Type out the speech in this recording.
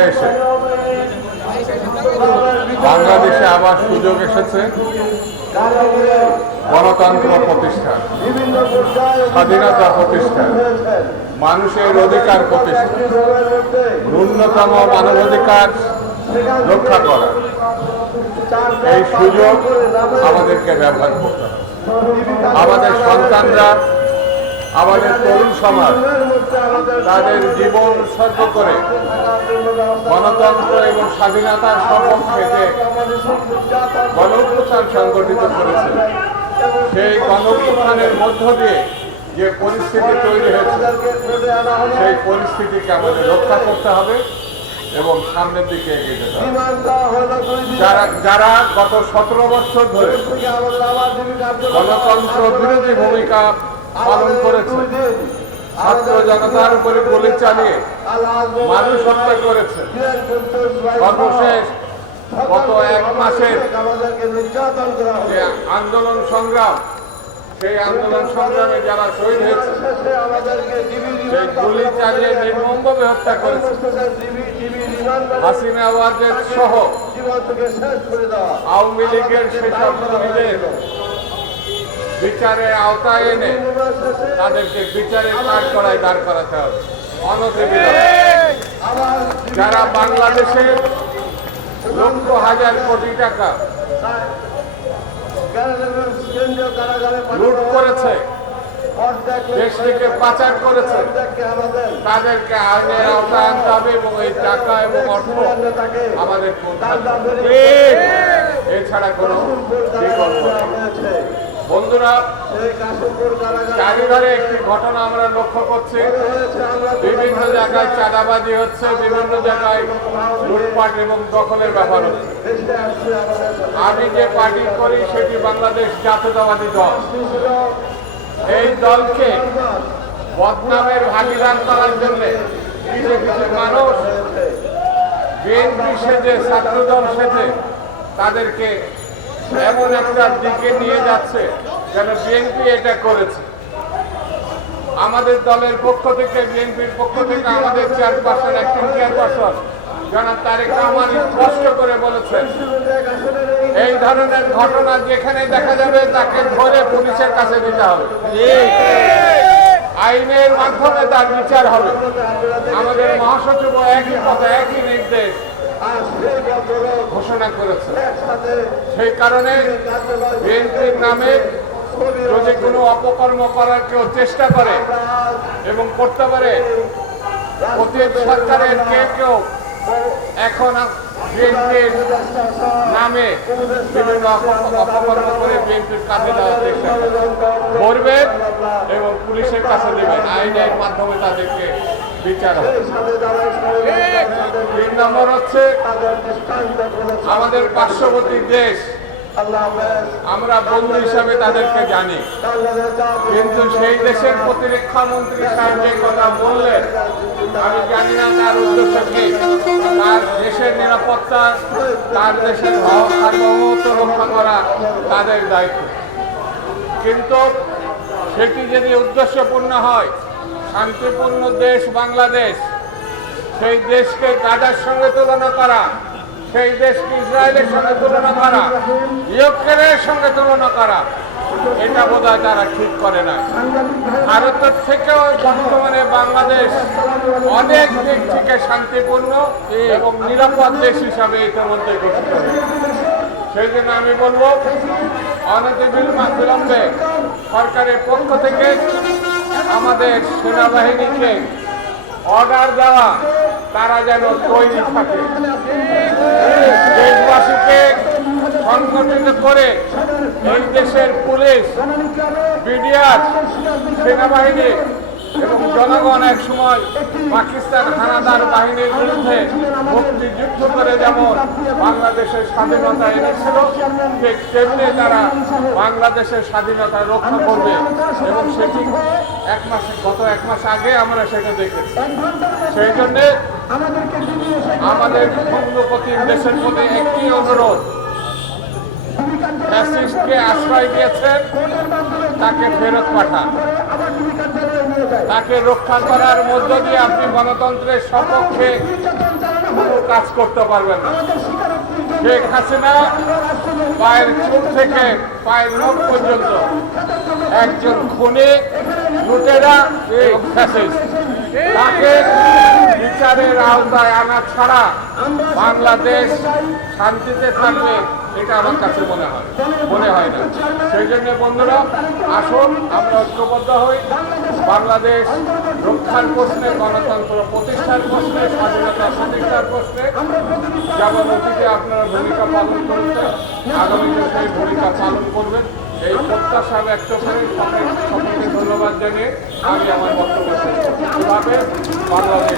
এসে বাংলাদেশে আবার সুযোগ এসেছে গণতন্ত্র প্রতিষ্ঠা, স্বাধীনতা প্রতিষ্ঠা, মানুষের অধিকার প্রতিষ্ঠা, ন্যূনতম মানবাধিকার রক্ষা করা। এই সুযোগ আমাদেরকে ব্যবহার করতে হবে। আমাদের সন্তানরা, আমাদের তরুণ সমাজ তাদের জীবন উৎসর্গ করে গণতন্ত্র এবং স্বাধীনতার সপক্ষে যে গণঅভ্যুত্থান সংগঠিত করেছে, সেই গণঅভ্যুত্থানের মধ্য দিয়ে যে পরিস্থিতি তৈরি হয়েছে, সেই পরিস্থিতিকে আমাদের রক্ষা করতে হবে এবং সামনের দিকে এগিয়ে যেতে হবে। যারা গত 17 বছর ধরে গণতন্ত্র বিরোধী ভূমিকা পালন করেছে, ছাত্র জনতার উপরে গুলি চালিয়ে মানুষ হত্যা করেছে, সর্বশেষ গত 1 মাসের যে আন্দোলন সংগ্রাম, সেই আন্দোলন সংগ্রামে যারা শহীদ হয়েছে, সেই গুলি চালিয়ে নির্মমভাবে হত্যা করেছে। হাসিনা ওয়াজেদ সহ আওয়ামী লীগের সেসব কর্মীদের বিচারের আওতায় এনে তাদেরকে বিচারের কাঠগড়ায় দাঁড় করাতে হবে অনতিবিলম্বে। যারা বাংলাদেশের লক্ষ হাজার কোটি টাকা লুট করেছে, দেশ থেকে পাচার করেছে, তাদেরকে আইনের আওতায় আনতে হবে এবং এই টাকা এবং অর্থ আমাদের এছাড়া কোনো বিকল্প নেই। বন্ধুরা, চারিধারে একটি ঘটনা আমরা লক্ষ্য করছি। বিভিন্ন জায়গায় চাঁদাবাজি হচ্ছে, বিভিন্ন জায়গায় লুটপাট এবং দখলের ব্যাপার হচ্ছে। আমি যে পার্টি করি সেটি বাংলাদেশ জাতীয়তাবাদী দল। এই দলকে বদনামের ভাগিদার করার জন্য কিছু কিছু মানুষ বিএনপি সেজে, ছাত্রদল সেজে তাদেরকে এমন একটা দিকে নিয়ে যাচ্ছে যেন বিএনপি এটা করেছে। আমাদের দলের পক্ষ থেকে, বিএনপির পক্ষ থেকে আমাদের চেয়ারপারসন, অ্যাক্টিং চেয়ারপারসন জনাব তারেক রহমান স্পষ্ট করে বলেছেন, এই ধরনের ঘটনা যেখানে দেখা যাবে তাকে ধরে পুলিশের কাছে দিতে হবে, আইনের মাধ্যমে তার বিচার হবে। আমাদের মহাসচিব একই কথা, একই নির্দেশ ঘোষণা করেছে। সেই কারণে বিএনপির নামে যদি কোনো অপকর্ম করার কেউ চেষ্টা করে এবং করতে পারে, অতীত সরকারের কেউ এখন বিএনপির নামে বিভিন্ন অপকর্ম করে বিএনপির কাছে দেওয়ার চেষ্টা করবেন এবং পুলিশের কাছে দেবেন, আইনের মাধ্যমে তাদেরকে বিচার হবে। 3 নম্বর হচ্ছে আমাদের পার্শ্ববর্তী দেশ, আমরা বন্ধু হিসাবে তাদেরকে জানি, কিন্তু সেই দেশের প্রতিরক্ষা মন্ত্রী সাহেব যে কথা বললেন, আমি জানি না তার উদ্দেশ্য কি। তার দেশের নিরাপত্তা, তার দেশের সার্বভৌমত্ব রক্ষা করা তাদের দায়িত্ব, কিন্তু সেটি যদি উদ্দেশ্যপূর্ণ হয়, শান্তিপূর্ণ দেশ বাংলাদেশ, সেই দেশকে গাজার সঙ্গে তুলনা করা, সেই দেশকে ইসরায়েলের সঙ্গে তুলনা করা, ইউক্রেনের সঙ্গে তুলনা করা, এটা বোধহয় তারা ঠিক করে না। ভারতের থেকেও বর্তমানে বাংলাদেশ অনেক দিক থেকে শান্তিপূর্ণ এবং নিরাপদ দেশ হিসাবে ইতিমধ্যে ঘোষিত হয়েছে। সেই জন্য আমি বলবো, অনতিবিলম্বে সরকারের পক্ষ থেকে আমাদের সেনাবাহিনীকে অর্ডার দেওয়া, তারা যেন তৈরি থাকে, দেশবাসীকে সংগঠিত করে এই দেশের পুলিশ, বিডিআর, সেনাবাহিনী এবং জনগণ এক সময় পাকিস্তান হানাদার বাহিনীর বিরুদ্ধে মুক্তিযুদ্ধ করে যেমন বাংলাদেশের স্বাধীনতা এনেছিল, ঠিক তেমনি তারা বাংলাদেশের স্বাধীনতা রক্ষা করবে এবং সেটি গত 1 মাস আগে আমরা সেটা দেখেছি। সেই জন্যে আমাদের বন্ধুপ্রতিম দেশের প্রতি একটি অনুরোধ, ফ্যাসিস্টকে আশ্রয় দিয়েছেন, তাকে ফেরত পাঠান। তাকে রক্ষা করার মধ্য দিয়ে আপনি গণতন্ত্রের সপক্ষে কাজ করতে পারবেন না। শেখ হাসিনা পায়ের চুল থেকে পায়ের নখ পর্যন্ত একজন খুনি, লুটেরা এবং ফ্যাসিস্ট। তাকে বিচারের আওতায় আনা ছাড়া বাংলাদেশ শান্তিতে থাকবে এটা আমার কাছে মনে হয় না। সেই জন্য বন্ধুরা, আসুন আমরা ঐক্যবদ্ধ হই। বাংলাদেশ রক্ষার প্রশ্নে, গণতন্ত্র প্রতিষ্ঠার প্রশ্নে, স্বাধীনতা প্রতিষ্ঠার প্রশ্নে যেমন অতীতে আপনারা ভূমিকা পালন করেছেন, আগামীতে সেই ভূমিকা পালন করবেন, এই প্রত্যাশা ব্যক্ত করে সকলকে ধন্যবাদ জানিয়ে আমি আমার বক্তব্য শেষ করছি। বাংলাদেশ